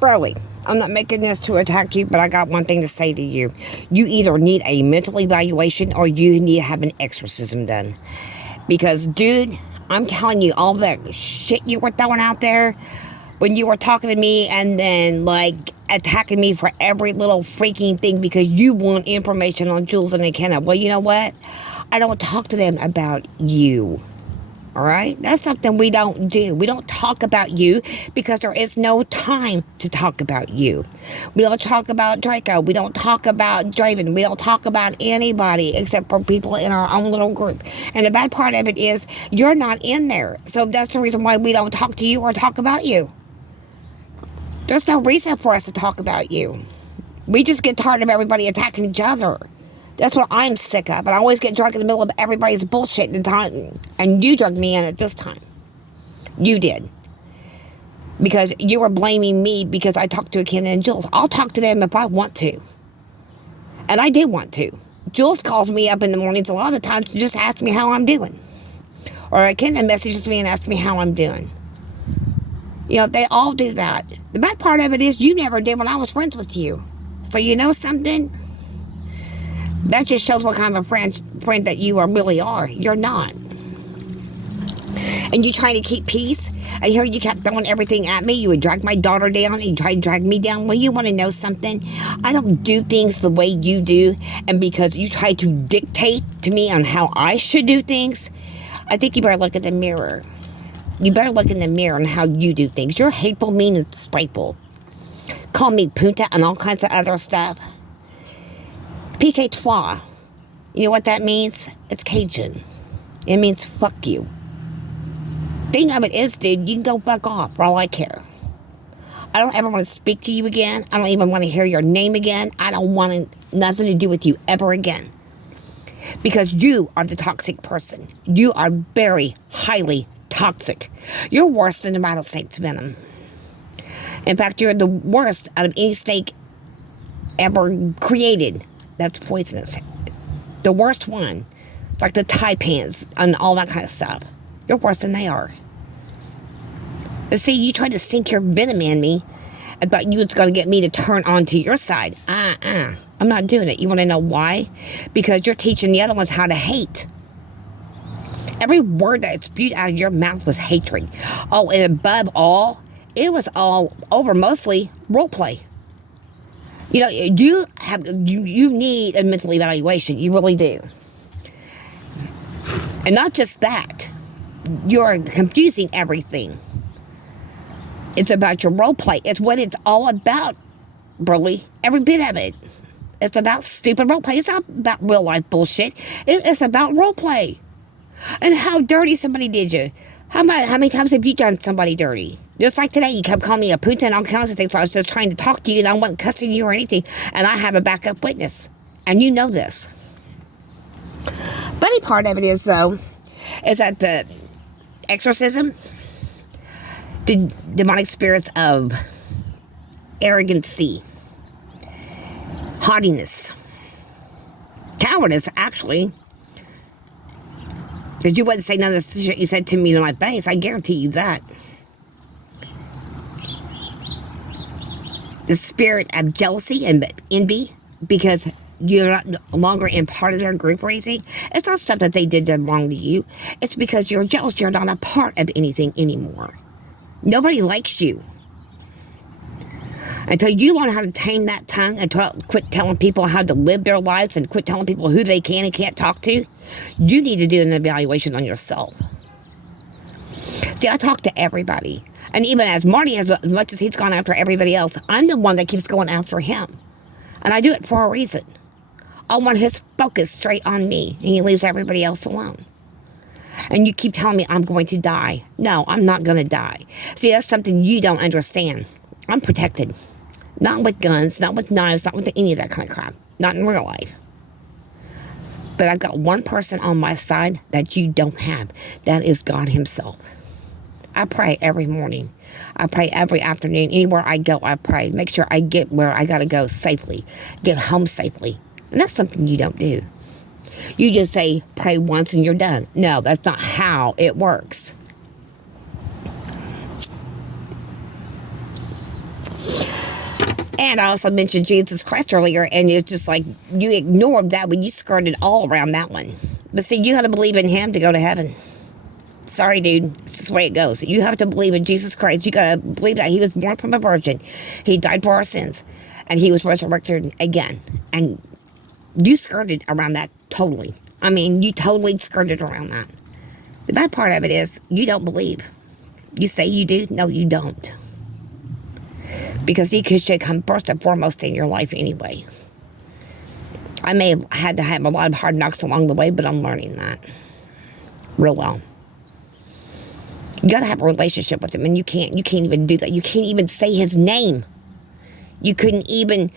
Broly, I'm not making this to attack you, but I got one thing to say to you. You either need a mental evaluation or you need to have an exorcism done. Because, dude, I'm telling you, all that shit you were throwing out there when you were talking to me and then, like, attacking me for every little freaking thing because you want information on Jules and McKenna. Well, you know what? I don't talk to them about you. All right? That's something we don't do. We don't talk about you because there is no time to talk about you. We don't talk about Draco. We don't talk about Draven. We don't talk about anybody except for people in our own little group. And the bad part of it is you're not in there. So that's the reason why we don't talk to you or talk about you. There's no reason for us to talk about you. We just get tired of everybody attacking each other. That's what I'm sick of. And I always get drunk in the middle of everybody's bullshit in time. And you drugged me in at this time. You did. Because you were blaming me because I talked to Ken and Jules. I'll talk to them if I want to. And I did want to. Jules calls me up in the mornings a lot of times to just ask me how I'm doing. Or Ken messages me and asks me how I'm doing. You know, they all do that. The bad part of it is you never did when I was friends with you. So you know something? That just shows what kind of a friend that you really are. You're not. And you trying to keep peace. And here you kept throwing everything at me. You would drag my daughter down and you tried to drag me down. Well, you want to know something? I don't do things the way you do. And because you try to dictate to me on how I should do things, I think you better look at the mirror. You better look in the mirror on how you do things. You're hateful, mean, and spiteful. Call me Punta and all kinds of other stuff. PK Trois. You know what that means? It's Cajun. It means fuck you. Thing of it is, dude, you can go fuck off for all I care. I don't ever want to speak to you again. I don't even want to hear your name again. I don't want nothing to do with you ever again. Because you are the toxic person. You are very highly toxic. You're worse than the rattlesnake's venom. In fact, you're the worst out of any snake ever created. That's poisonous. The worst one. It's like the taipans and all that kind of stuff. You're worse than they are. But see, you tried to sink your venom in me and thought you was going to get me to turn onto your side. I'm not doing it. You want to know why? Because you're teaching the other ones how to hate. Every word that spewed out of your mouth was hatred. Oh, and above all, it was all over mostly role play. You know, you need a mental evaluation. You really do. And not just that. You're confusing everything. It's about your role play. It's what it's all about, Burley. Every bit of it. It's about stupid role play. It's not about real life bullshit. It's about role play. And how dirty somebody did you. How many times have you done somebody dirty? Just like today, you kept calling me a puta and all kinds of things. So I was just trying to talk to you and I wasn't cussing you or anything. And I have a backup witness. And you know this. Funny part of it is, though, is that the exorcism, the demonic spirits of arrogancy, haughtiness, cowardice, actually. Because you wouldn't say none of the shit you said to me to my face. I guarantee you that. The spirit of jealousy and envy because you're not no longer in part of their group or anything. It's not stuff that they did wrong to you. It's because you're jealous. You're not a part of anything anymore. Nobody likes you. Until you learn how to tame that tongue and quit telling people how to live their lives and quit telling people who they can and can't talk to, you need to do an evaluation on yourself. See, I talk to everybody. And even as Marty, as much as he's gone after everybody else, I'm the one that keeps going after him. And I do it for a reason. I want his focus straight on me, and he leaves everybody else alone. And you keep telling me I'm going to die. No, I'm not going to die. See, that's something you don't understand. I'm protected. Not with guns, not with knives, not with any of that kind of crap. Not in real life. But I've got one person on my side that you don't have. That is God himself. I pray every morning. I pray every afternoon. Anywhere I go, I pray. Make sure I get where I got to go safely. Get home safely. And that's something you don't do. You just say, pray once and you're done. No, that's not how it works. And I also mentioned Jesus Christ earlier, and it's just like you ignored that when you skirted all around that one. But see, you got to believe in him to go to heaven. Sorry, dude. It's just the way it goes. You have to believe in Jesus Christ. You got to believe that he was born from a virgin. He died for our sins. And he was resurrected again. And you skirted around that totally. I mean, you totally skirted around that. The bad part of it is you don't believe. You say you do. No, you don't. Because he should come first and foremost in your life anyway. I may have had to have a lot of hard knocks along the way, but I'm learning that real well. You got to have a relationship with him, and you can't even do that. You can't even say his name. You couldn't even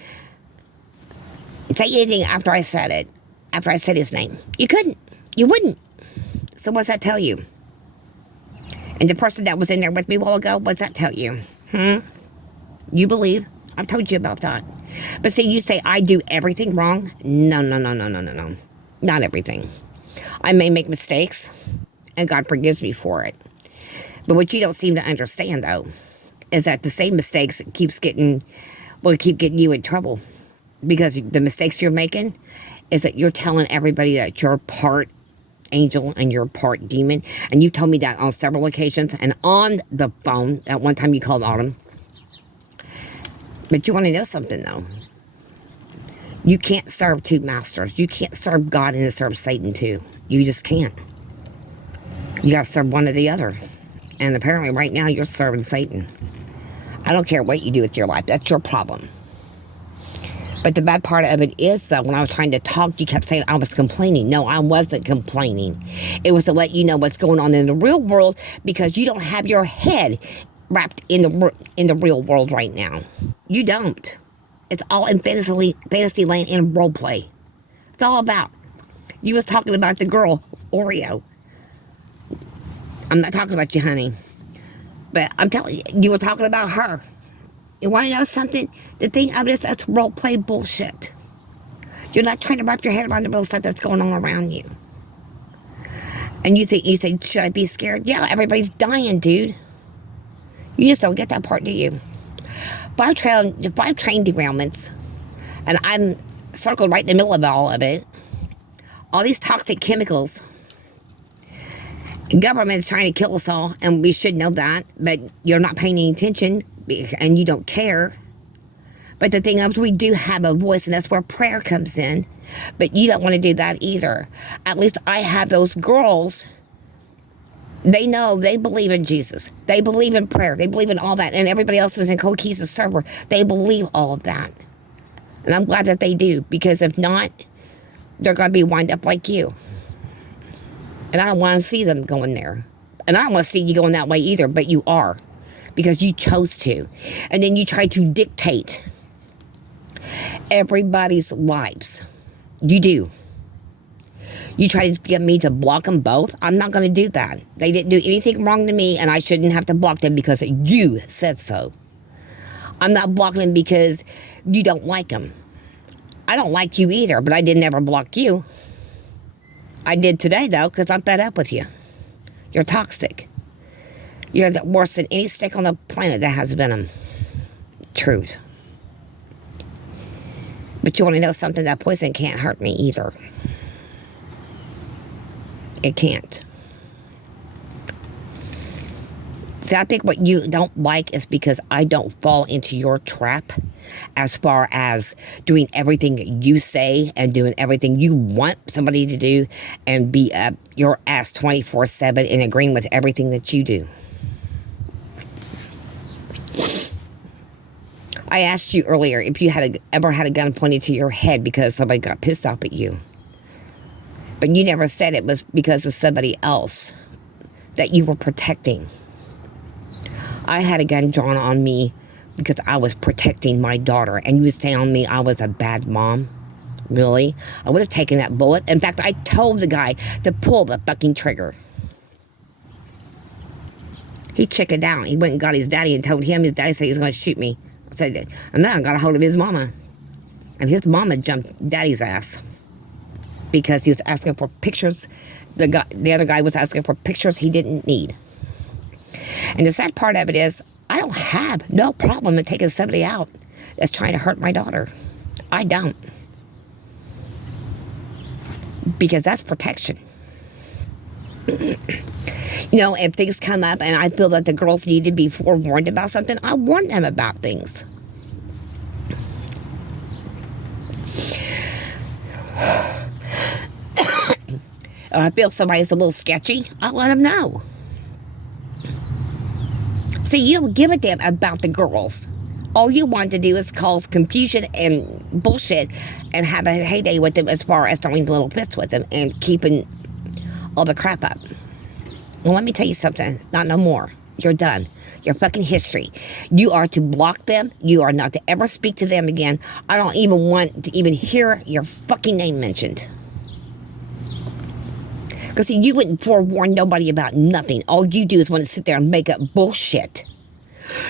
say anything after I said it, after I said his name. You couldn't. You wouldn't. So what's that tell you? And the person that was in there with me a while ago, what's that tell you? You believe. I've told you about that. But see, you say I do everything wrong. No. Not everything. I may make mistakes, and God forgives me for it. But what you don't seem to understand, though, is that the same mistakes keep getting you in trouble. Because the mistakes you're making is that you're telling everybody that you're part angel and you're part demon. And you told me that on several occasions. And on the phone, at one time you called Autumn. But you want to know something, though. You can't serve two masters. You can't serve God and serve Satan, too. You just can't. You got to serve one or the other. And apparently right now you're serving Satan. I don't care what you do with your life. That's your problem. But the bad part of it is, though, when I was trying to talk, you kept saying I was complaining. No, I wasn't complaining. It was to let you know what's going on in the real world, because you don't have your head wrapped in the real world right now. You don't. It's all in fantasy land and role play. It's all about. You was talking about the girl, Oreo. I'm not talking about you, honey. But I'm telling you, you were talking about her. You want to know something? The thing of this, that's role play bullshit. You're not trying to wrap your head around the real stuff that's going on around you. And you say, should I be scared? Yeah, everybody's dying, dude. You just don't get that part, do you? 5 train derailments, and I'm circled right in the middle of all of it. All these toxic chemicals. The government's trying to kill us all, and we should know that, but you're not paying any attention, and you don't care. But the thing is, we do have a voice, and that's where prayer comes in. But you don't want to do that either. At least I have those girls. They know, they believe in Jesus. They believe in prayer. They believe in all that. And everybody else is in cohesive server. They believe all of that. And I'm glad that they do. Because if not, they're going to be wind up like you. And I don't want to see them going there. And I don't want to see you going that way either. But you are. Because you chose to. And then you try to dictate everybody's lives. You do. You try to get me to block them both. I'm not going to do that. They didn't do anything wrong to me, and I shouldn't have to block them because you said so. I'm not blocking them because you don't like them. I don't like you either, but I didn't ever block you. I did today, though, because I'm fed up with you. You're toxic. You're worse than any stick on the planet that has venom. Truth. But you want to know something? That poison can't hurt me either. It can't. See, I think what you don't like is because I don't fall into your trap as far as doing everything you say and doing everything you want somebody to do and be up your ass 24/7 and agreeing with everything that you do. I asked you earlier if you ever had a gun pointed to your head because somebody got pissed off at you. But you never said it was because of somebody else that you were protecting. I had a gun drawn on me because I was protecting my daughter. And you was telling me I was a bad mom? Really? I would have taken that bullet. In fact, I told the guy to pull the fucking trigger. He chickened out. He went and got his daddy and told him his daddy said he was going to shoot me. And then I got a hold of his mama. And his mama jumped daddy's ass. Because he was asking for pictures. The other guy was asking for pictures he didn't need. And the sad part of it is, I don't have no problem in taking somebody out. that's trying to hurt my daughter. I don't. Because that's protection. If things come up and I feel that the girls need to be forewarned about something, I warn them about things. If I feel somebody's a little sketchy, I'll let them know. See, you don't give a damn about the girls. All you want to do is cause confusion and bullshit and have a heyday with them as far as throwing little fits with them and keeping all the crap up. Well, let me tell you something. Not no more. You're done. You're fucking history. You are to block them. You are not to ever speak to them again. I don't even want to even hear your fucking name mentioned. Because see, you wouldn't forewarn nobody about nothing. All you do is want to sit there and make up bullshit.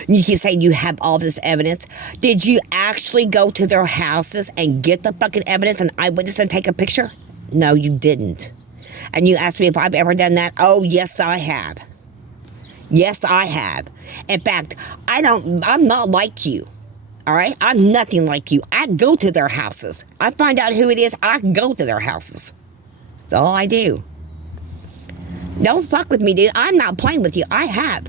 You keep saying you have all this evidence. Did you actually go to their houses and get the fucking evidence and eyewitness and take a picture? No, you didn't. And you asked me if I've ever done that? Oh, yes, I have. Yes, I have. In fact, I'm not like you. All right? I'm nothing like you. I go to their houses. I find out who it is. I go to their houses. That's all I do. Don't fuck with me, dude. I'm not playing with you. I have.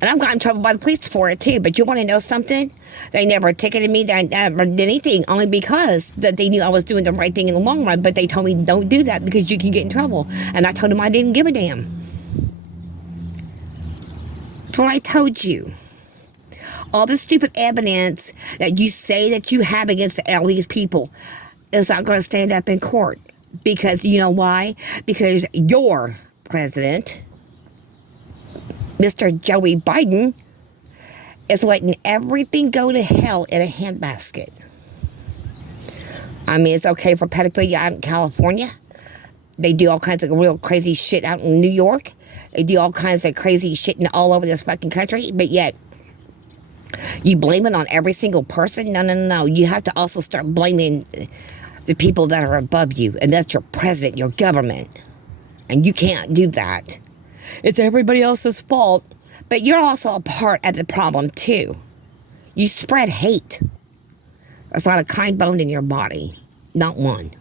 And I've gotten in trouble by the police for it, too. But you want to know something? They never ticketed me. They never did anything. Only because that they knew I was doing the right thing in the long run. But they told me, don't do that because you can get in trouble. And I told them I didn't give a damn. That's what I told you. All the stupid evidence that you say that you have against all these people is not going to stand up in court. Because you know why? Because your president, Mr. Joey Biden, is letting everything go to hell in a handbasket. I mean, it's okay for pedophilia out in California. They do all kinds of real crazy shit out in New York. They do all kinds of crazy shit all over this fucking country. But yet, you blame it on every single person? No. You have to also start blaming the people that are above you. And that's your president, your government. And you can't do that. It's everybody else's fault. But you're also a part of the problem, too. You spread hate. There's not a kind bone in your body. Not one.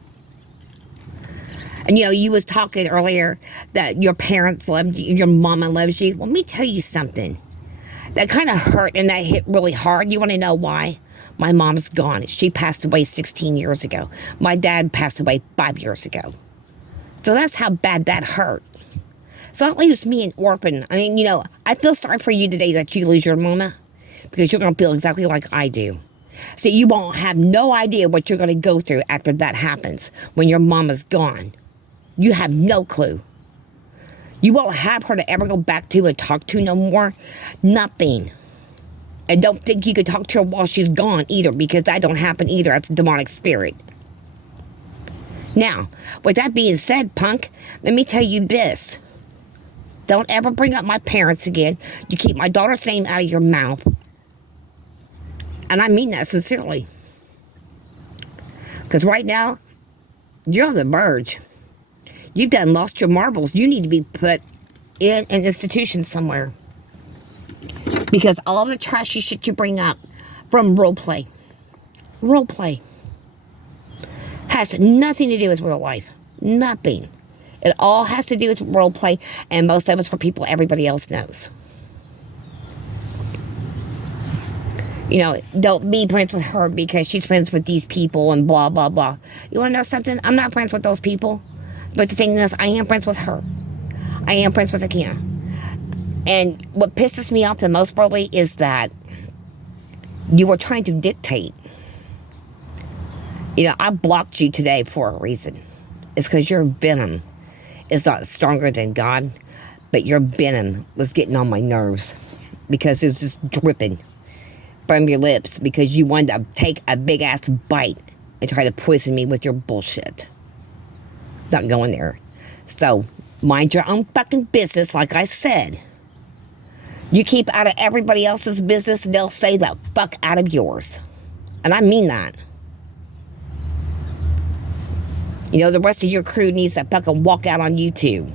And, you was talking earlier that your parents loved you, your mama loves you. Well, let me tell you something. That kind of hurt and that hit really hard. You want to know why? My mom's gone. She passed away 16 years ago. My dad passed away 5 years ago. So that's how bad that hurt. So that leaves me an orphan. I mean, I feel sorry for you today that you lose your mama. Because you're going to feel exactly like I do. So you won't have no idea what you're going to go through after that happens. When your mama's gone. You have no clue. You won't have her to ever go back to and talk to no more. Nothing. And don't think you could talk to her while she's gone either. Because that don't happen either. That's a demonic spirit. Now, with that being said, punk, let me tell you this. Don't ever bring up my parents again. You keep my daughter's name out of your mouth. And I mean that sincerely. Because right now, you're on the verge. You've done lost your marbles. You need to be put in an institution somewhere. Because all of the trashy shit you bring up from role play, has nothing to do with real life. Nothing. It all has to do with role play, and most of it's for people everybody else knows. Don't be friends with her because she's friends with these people and blah, blah, blah. You want to know something? I'm not friends with those people. But the thing is, I am friends with her. I am friends with Akina. And what pisses me off the most, probably, is that you were trying to dictate. I blocked you today for a reason. It's because your venom is not stronger than God, but your venom was getting on my nerves because it was just dripping from your lips because you wanted to take a big-ass bite and try to poison me with your bullshit. Not going there. So, mind your own fucking business, like I said. You keep out of everybody else's business, and they'll stay the fuck out of yours. And I mean that. The rest of your crew needs to fucking walk out on YouTube.